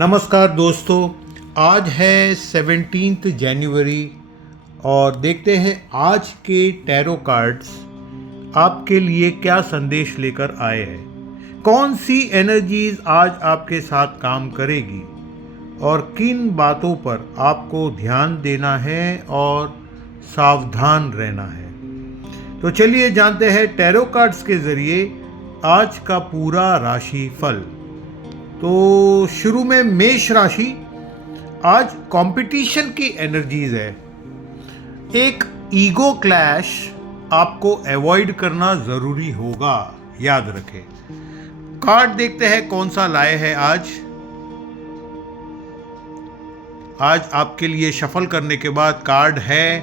नमस्कार दोस्तों, आज है 17 जनवरी और देखते हैं आज के टैरो कार्ड्स आपके लिए क्या संदेश लेकर आए हैं। कौन सी एनर्जीज आज आपके साथ काम करेगी और किन बातों पर आपको ध्यान देना है और सावधान रहना है। तो चलिए जानते हैं टैरो कार्ड्स के ज़रिए आज का पूरा राशि फल। तो शुरू में मेष राशि, आज कंपटीशन की एनर्जीज है। एक ईगो क्लैश आपको अवॉइड करना जरूरी होगा, याद रखें। कार्ड देखते हैं कौन सा लाए है आज आपके लिए शफल करने के बाद कार्ड है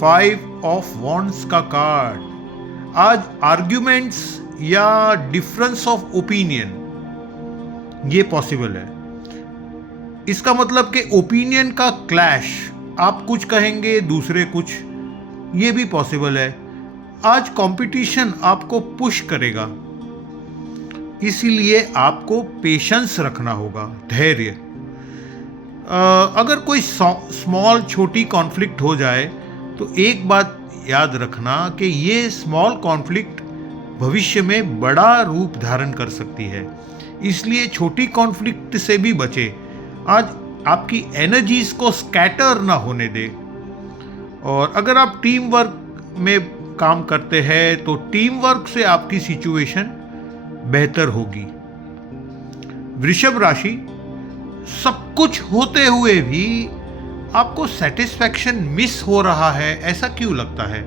5 ऑफ वॉन्ड्स का कार्ड। आज आर्ग्यूमेंट्स या डिफरेंस ऑफ ओपिनियन ये पॉसिबल है। इसका मतलब कि ओपिनियन का क्लैश, आप कुछ कहेंगे दूसरे कुछ, ये भी पॉसिबल है। आज कंपटीशन आपको पुश करेगा, इसीलिए आपको पेशेंस रखना होगा, धैर्य। अगर कोई स्मॉल छोटी कॉन्फ्लिक्ट हो जाए तो एक बात याद रखना कि ये स्मॉल कॉन्फ्लिक्ट भविष्य में बड़ा रूप धारण कर सकती है, इसलिए छोटी कॉन्फ्लिक्ट से भी बचे। आज आपकी एनर्जीज को स्कैटर ना होने दे। और अगर आप टीम वर्क में काम करते हैं तो टीम वर्क से आपकी सिचुएशन बेहतर होगी। वृषभ राशि, सब कुछ होते हुए भी आपको सेटिस्फैक्शन मिस हो रहा है, ऐसा क्यों लगता है?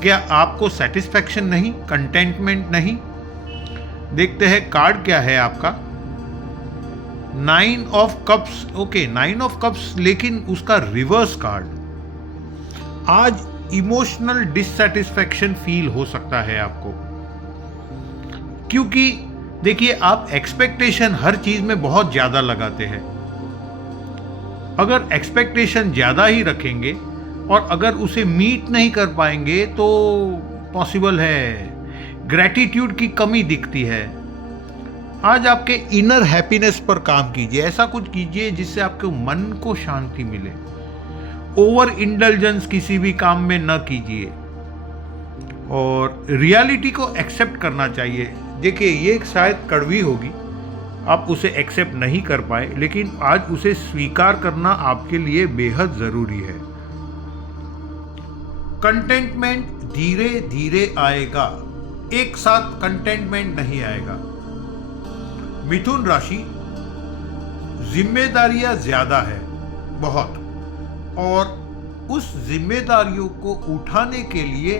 क्या आपको सेटिस्फैक्शन नहीं, कंटेंटमेंट नहीं? देखते हैं कार्ड क्या है आपका। 9 of cups. Okay, 9 of cups, लेकिन उसका रिवर्स कार्ड। आज इमोशनल डिससैटिस्फैक्शन फील हो सकता है आपको, क्योंकि देखिए आप एक्सपेक्टेशन हर चीज में बहुत ज्यादा लगाते हैं। अगर एक्सपेक्टेशन ज्यादा ही रखेंगे और अगर उसे मीट नहीं कर पाएंगे तो पॉसिबल है ग्रैटिट्यूड की कमी दिखती है। आज आपके इनर हैप्पीनेस पर काम कीजिए, ऐसा कुछ कीजिए जिससे आपके मन को शांति मिले। ओवर इंडल्जेंस किसी भी काम में न कीजिए और रियलिटी को एक्सेप्ट करना चाहिए। देखिए ये शायद कड़वी होगी, आप उसे एक्सेप्ट नहीं कर पाए, लेकिन आज उसे स्वीकार करना आपके लिए बेहद जरूरी है। कंटेंटमेंट धीरे धीरे आएगा, एक साथ कंटेंटमेंट नहीं आएगा। मिथुन राशि, जिम्मेदारियां ज्यादा है बहुत, और उस जिम्मेदारियों को उठाने के लिए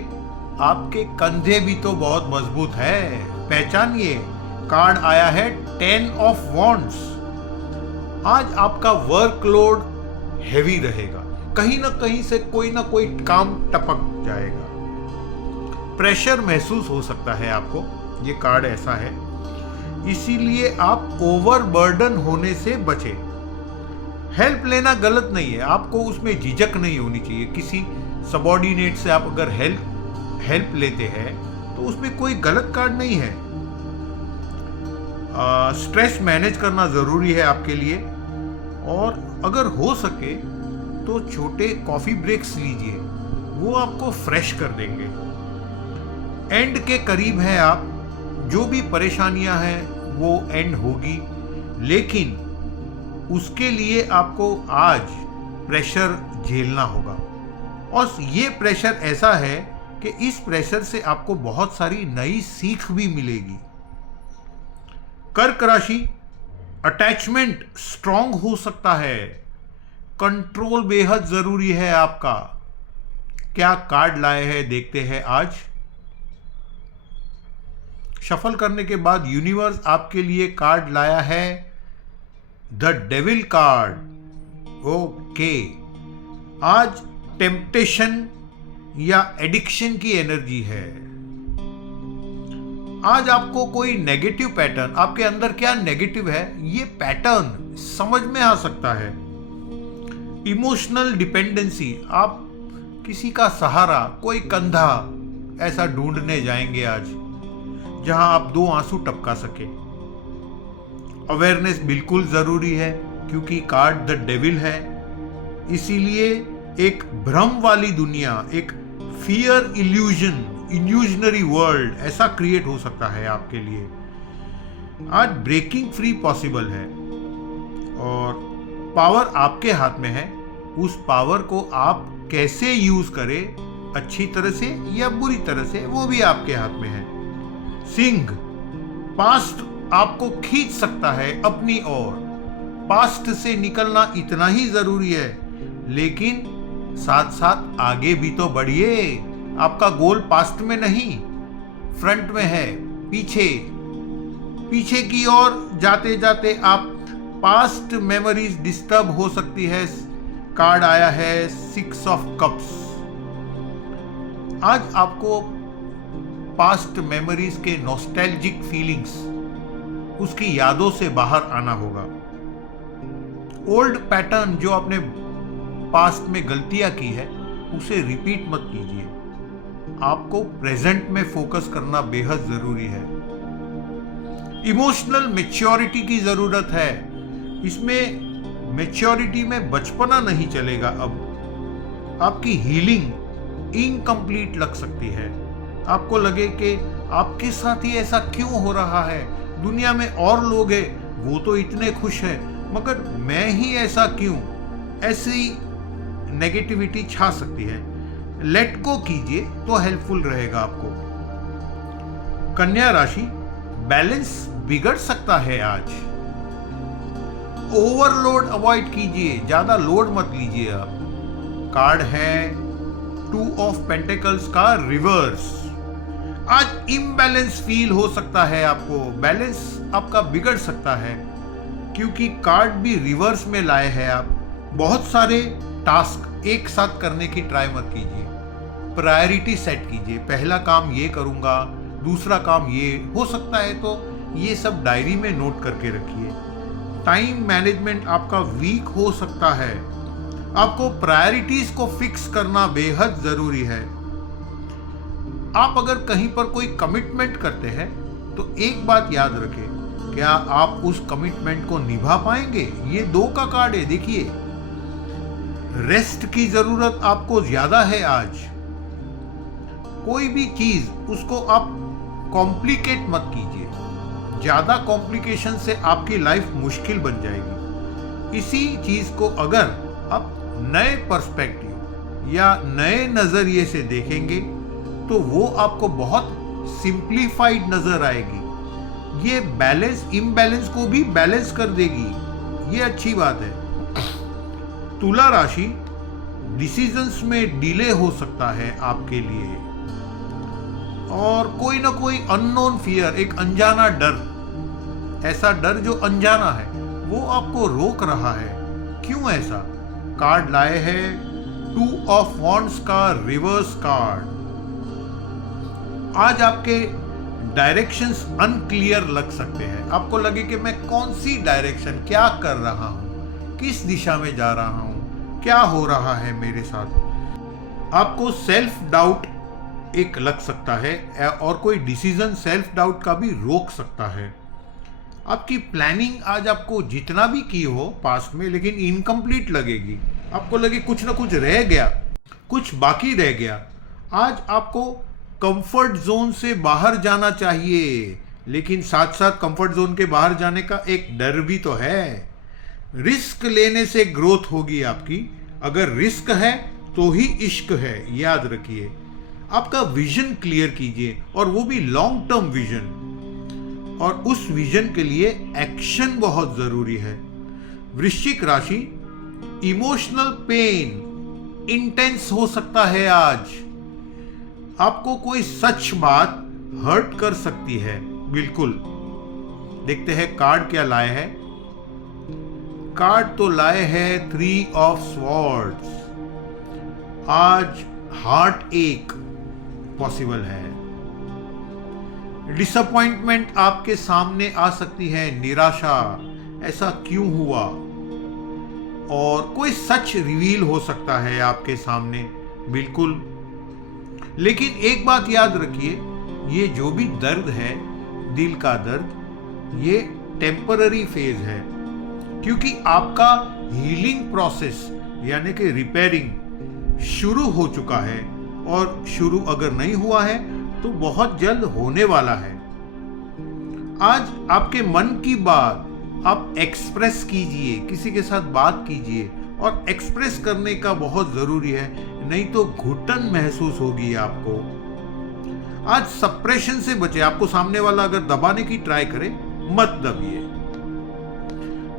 आपके कंधे भी तो बहुत मजबूत है। पहचानिए, कार्ड आया है 10 ऑफ वॉन्ड्स। आज आपका वर्कलोड हैवी रहेगा, कहीं ना कहीं से कोई ना कोई काम टपक जाएगा, प्रेशर महसूस हो सकता है आपको, ये कार्ड ऐसा है। इसीलिए आप ओवरबर्डन होने से बचे। हेल्प लेना गलत नहीं है, आपको उसमें झिझक नहीं होनी चाहिए। किसी सबऑर्डिनेट से आप अगर हेल्प लेते हैं तो उसमें कोई गलत कार्ड नहीं है। स्ट्रेस मैनेज करना जरूरी है आपके लिए, और अगर हो सके तो छोटे कॉफी ब्रेक्स लीजिए, वो आपको फ्रेश कर देंगे। एंड के करीब है आप, जो भी परेशानियां हैं वो एंड होगी, लेकिन उसके लिए आपको आज प्रेशर झेलना होगा। और ये प्रेशर ऐसा है कि इस प्रेशर से आपको बहुत सारी नई सीख भी मिलेगी। कर्क राशि, अटैचमेंट स्ट्रांग हो सकता है, कंट्रोल बेहद जरूरी है आपका। क्या कार्ड लाए हैं देखते हैं आज। शफल करने के बाद यूनिवर्स आपके लिए कार्ड लाया है द डेविल कार्ड। ओके, आज टेम्पटेशन या एडिक्शन की एनर्जी है। आज आपको कोई नेगेटिव पैटर्न, आपके अंदर क्या नेगेटिव है ये पैटर्न समझ में आ सकता है। इमोशनल डिपेंडेंसी, आप किसी का सहारा, कोई कंधा ऐसा ढूंढने जाएंगे आज, जहां आप 2 आंसू टपका सके। अवेयरनेस बिल्कुल ज़रूरी है, क्योंकि कार्ड द डेविल है। इसीलिए एक भ्रम वाली दुनिया, एक फियर इल्यूजन, इल्यूजनरी वर्ल्ड ऐसा क्रिएट हो सकता है आपके लिए। आज ब्रेकिंग फ्री पॉसिबल है और पावर आपके हाथ में है। उस पावर को आप कैसे यूज करें, अच्छी तरह से या बुरी तरह से, वो भी आपके हाथ में है। सिंह, पास्ट आपको खींच सकता है अपनी ओर। पास्ट से निकलना इतना ही जरूरी है, लेकिन साथ साथ आगे भी तो बढ़िए। आपका गोल पास्ट में नहीं, फ्रंट में है, पीछे की ओर जाते जाते आप पास्ट मेमोरीज डिस्टर्ब हो सकती है। कार्ड आया है 6 ऑफ कप्स। आज आपको पास्ट मेमोरीज के नॉस्टैल्जिक फीलिंग्स, उसकी यादों से बाहर आना होगा। ओल्ड पैटर्न जो आपने पास्ट में गलतियां की है, उसे रिपीट मत कीजिए। आपको प्रेजेंट में फोकस करना बेहद जरूरी है। इमोशनल मैच्योरिटी की जरूरत है। इसमें मैच्योरिटी में बचपना नहीं चलेगा। अब आपकी हीलिंग इनकम्प्लीट लग सकती है। आपको लगे कि आपके साथ ही ऐसा क्यों हो रहा है, दुनिया में और लोग हैं, वो तो इतने खुश हैं, मगर मैं ही ऐसा क्यों। ऐसी नेगेटिविटी छा सकती है। लेट गो कीजिए तो हेल्पफुल रहेगा आपको। कन्या राशि, बैलेंस बिगड़ सकता है आज। ओवरलोड अवॉइड कीजिए, ज्यादा लोड मत लीजिए आप। कार्ड है 2 ऑफ पेंटिकल्स का रिवर्स। आज इम्बैलेंस फील हो सकता है आपको, बैलेंस आपका बिगड़ सकता है, क्योंकि कार्ड भी रिवर्स में लाए हैं आप। बहुत सारे टास्क एक साथ करने की ट्राई मत कीजिए। प्रायोरिटी सेट कीजिए। पहला काम ये करूंगा, दूसरा काम ये हो सकता है, तो ये सब डायरी में नोट करके रखिए। टाइम मैनेजमेंट आपका वीक हो सकता है। आपको प्रायोरिटीज को फिक्स करना बेहद जरूरी है। आप अगर कहीं पर कोई कमिटमेंट करते हैं तो एक बात याद रखें, क्या आप उस कमिटमेंट को निभा पाएंगे। ये 2 का कार्ड है, देखिए। रेस्ट की जरूरत आपको ज्यादा है आज। कोई भी चीज उसको आप कॉम्प्लिकेट मत कीजिए। ज्यादा कॉम्प्लिकेशन से आपकी लाइफ मुश्किल बन जाएगी। इसी चीज को अगर आप नए पर्सपेक्टिव या नए नजरिए से देखेंगे तो वो आपको बहुत सिंप्लीफाइड नजर आएगी। ये बैलेंस इम्बैलेंस को भी बैलेंस कर देगी। ये अच्छी बात है। तुला राशि, डिसीजंस में डिले हो सकता है आपके लिए, और कोई ना कोई अननोन फियर, एक अनजाना डर, ऐसा डर जो अनजाना है, वो आपको रोक रहा है। क्यों ऐसा। कार्ड लाए हैं 2 ऑफ वॉन्ड्स का रिवर्स कार्ड। आज आपके डायरेक्शंस अनक्लियर लग सकते हैं। आपको लगे कि मैं कौन सी डायरेक्शन, क्या कर रहा हूं, किस दिशा में जा रहा हूं, क्या हो रहा है मेरे साथ। आपको सेल्फ डाउट एक लग सकता है, और कोई डिसीजन सेल्फ डाउट का भी रोक सकता है। आपकी प्लानिंग आज आपको जितना भी की हो पास्ट में, लेकिन इनकम्प्लीट लगेगी। आपको लगे कुछ ना कुछ रह गया, कुछ बाकी रह गया। आज आपको कंफर्ट जोन से बाहर जाना चाहिए, लेकिन साथ साथ कंफर्ट जोन के बाहर जाने का एक डर भी तो है। रिस्क लेने से ग्रोथ होगी आपकी। अगर रिस्क है तो ही इश्क है, याद रखिए। आपका विजन क्लियर कीजिए, और वो भी लॉन्ग टर्म विजन, और उस विजन के लिए एक्शन बहुत जरूरी है। वृश्चिक राशि, इमोशनल पेन इंटेंस हो सकता है आज। आपको कोई सच बात हर्ट कर सकती है, बिल्कुल। देखते हैं कार्ड क्या लाए हैं। कार्ड तो लाए हैं 3 ऑफ स्वॉर्ड्स। आज हार्ट एक पॉसिबल है। डिसअपॉइंटमेंट आपके सामने आ सकती है, निराशा, ऐसा क्यों हुआ, और कोई सच रिवील हो सकता है आपके सामने, बिल्कुल। लेकिन एक बात याद रखिए, ये जो भी दर्द है, दिल का दर्द, ये टेम्पररी फेज है, क्योंकि आपका हीलिंग प्रोसेस यानी कि रिपेयरिंग शुरू हो चुका है, और शुरू अगर नहीं हुआ है तो बहुत जल्द होने वाला है। आज आपके मन की बात आप एक्सप्रेस कीजिए, किसी के साथ बात कीजिए, और एक्सप्रेस करने का बहुत जरूरी है, नहीं तो घुटन महसूस होगी आपको। आज सप्रेशन से बचे। आपको सामने वाला अगर दबाने की ट्राई करे, मत दबिए।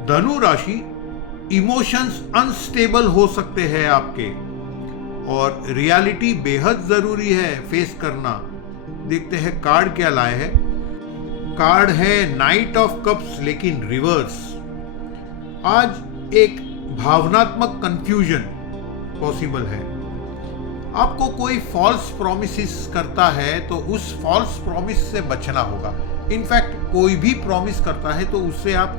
धनु राशि, इमोशंस अनस्टेबल हो सकते हैं आपके, और रियलिटी बेहद जरूरी है फेस करना। देखते हैं कार्ड क्या लाए है। कार्ड है नाइट ऑफ कप्स, लेकिन रिवर्स। आज एक भावनात्मक कंफ्यूजन पॉसिबल है। आपको कोई फॉल्स प्रॉमिसेस करता है तो उस फॉल्स प्रॉमिस से बचना होगा। इनफैक्ट कोई भी प्रॉमिस करता है तो उससे आप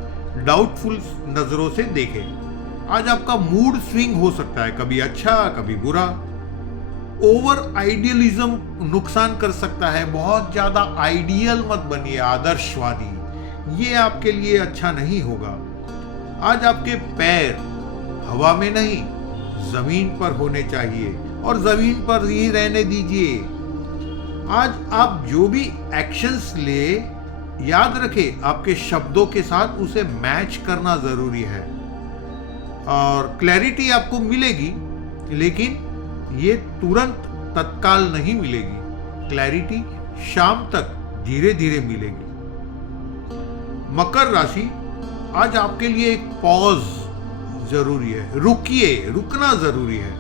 डाउटफुल नजरों से देखें। आज आपका मूड स्विंग हो सकता है, कभी अच्छा कभी बुरा। ओवर आइडियलिज्म नुकसान कर सकता है। बहुत ज्यादा आइडियल मत बनिए, आदर्शवादी। ये आपके लिए अच्छा नहीं होगा। आज आपके पैर हवा में नहीं, जमीन पर होने चाहिए, और जमीन पर ही रहने दीजिए। आज आप जो भी एक्शंस ले, याद रखें आपके शब्दों के साथ उसे मैच करना जरूरी है। और क्लैरिटी आपको मिलेगी, लेकिन ये तुरंत तत्काल नहीं मिलेगी। क्लैरिटी शाम तक धीरे धीरे मिलेगी। मकर राशि, आज आपके लिए एक पॉज जरूरी है। रुकिए, रुकना जरूरी है।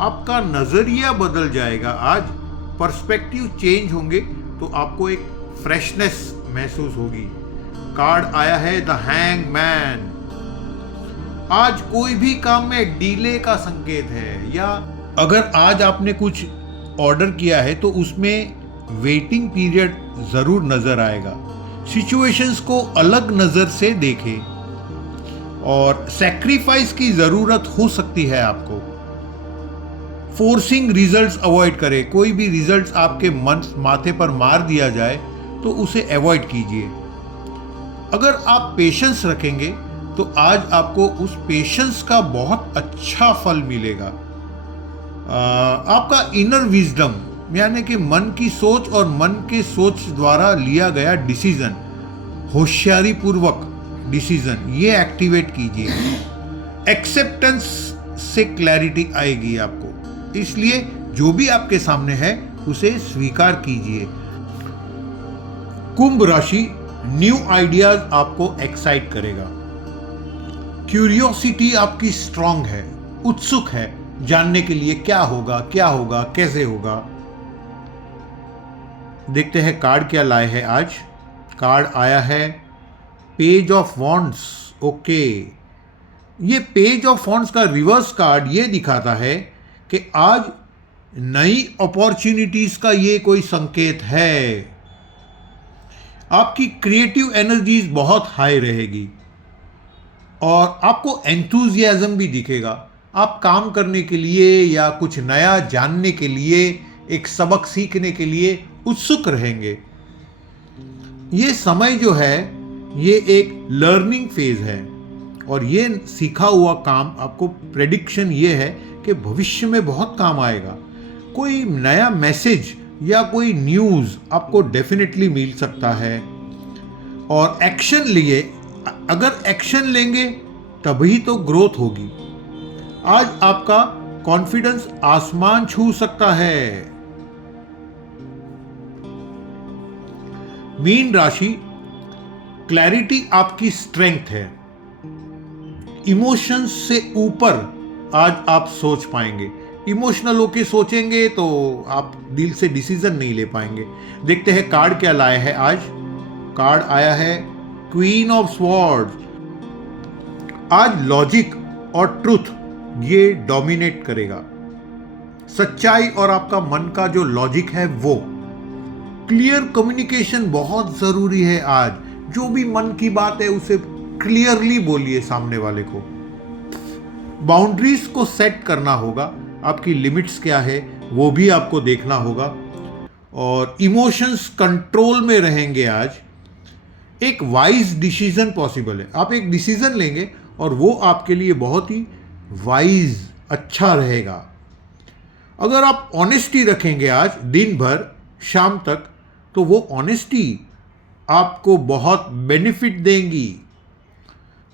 आपका नजरिया बदल जाएगा। आज पर्सपेक्टिव चेंज होंगे तो आपको एक फ्रेशनेस महसूस होगी। कार्ड आया है द हैंगमैन। आज कोई भी काम में डिले का संकेत है, या अगर आज आपने कुछ ऑर्डर किया है तो उसमें वेटिंग पीरियड जरूर नजर आएगा। सिचुएशंस को अलग नजर से देखें, और सैक्रिफाइस की जरूरत हो सकती है आपको। फोर्सिंग रिजल्ट्स अवॉइड करें। कोई भी रिजल्ट्स आपके माथे पर मार दिया जाए तो उसे अवॉइड कीजिए। अगर आप पेशेंस रखेंगे तो आज आपको उस पेशेंस का बहुत अच्छा फल मिलेगा। आपका इनर विजडम यानी कि मन की सोच और मन के सोच द्वारा लिया गया डिसीजन, होशियारी पूर्वक डिसीजन, ये एक्टिवेट कीजिए। एक्सेप्टेंस से क्लैरिटी आएगी आपको, इसलिए जो भी आपके सामने है उसे स्वीकार कीजिए। कुंभ राशि, न्यू आइडियाज आपको एक्साइट करेगा। क्यूरियोसिटी आपकी स्ट्रांग है, उत्सुक है जानने के लिए क्या होगा, कैसे होगा। देखते हैं कार्ड क्या लाए हैं आज। कार्ड आया है पेज ऑफ वॉन्ड्स। ओके, ये पेज ऑफ वॉन्ड्स का रिवर्स कार्ड ये दिखाता है कि आज नई अपॉर्चुनिटीज का ये कोई संकेत है। आपकी क्रिएटिव एनर्जीज बहुत हाई रहेगी, और आपको एंथुजियाज्म भी दिखेगा। आप काम करने के लिए या कुछ नया जानने के लिए, एक सबक सीखने के लिए उत्सुक रहेंगे। ये समय जो है ये एक लर्निंग फेज है, और ये सीखा हुआ काम आपको प्रेडिक्शन ये है कि भविष्य में बहुत काम आएगा। कोई नया मैसेज या कोई न्यूज़ आपको डेफिनेटली मिल सकता है, और एक्शन लिए। अगर एक्शन लेंगे तभी तो ग्रोथ होगी। आज आपका कॉन्फिडेंस आसमान छू सकता है। मीन राशि, क्लैरिटी आपकी स्ट्रेंथ है। इमोशंस से ऊपर आज आप सोच पाएंगे। इमोशनल होके सोचेंगे तो आप दिल से डिसीजन नहीं ले पाएंगे। देखते हैं कार्ड क्या लाया है आज। कार्ड आया है क्वीन ऑफ स्वॉर्ड्स। आज लॉजिक और ट्रुथ ये डोमिनेट करेगा। सच्चाई और आपका मन का जो लॉजिक है वो। क्लियर कम्युनिकेशन बहुत जरूरी है आज। जो भी मन की बात है उसे क्लियरली बोलिए सामने वाले को। बाउंड्रीज को सेट करना होगा। आपकी लिमिट्स क्या है वो भी आपको देखना होगा, और इमोशंस कंट्रोल में रहेंगे आज। एक वाइज डिसीजन पॉसिबल है। आप एक डिसीजन लेंगे और वो आपके लिए बहुत ही वाइज अच्छा रहेगा। अगर आप ऑनेस्टी रखेंगे आज दिन भर शाम तक, तो वो ऑनेस्टी आपको बहुत बेनिफिट देंगी।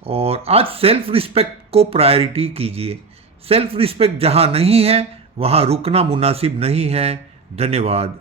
और आज सेल्फ रिस्पेक्ट को प्रायोरिटी कीजिए। सेल्फ रिस्पेक्ट जहां नहीं है वहां रुकना मुनासिब नहीं है। धन्यवाद।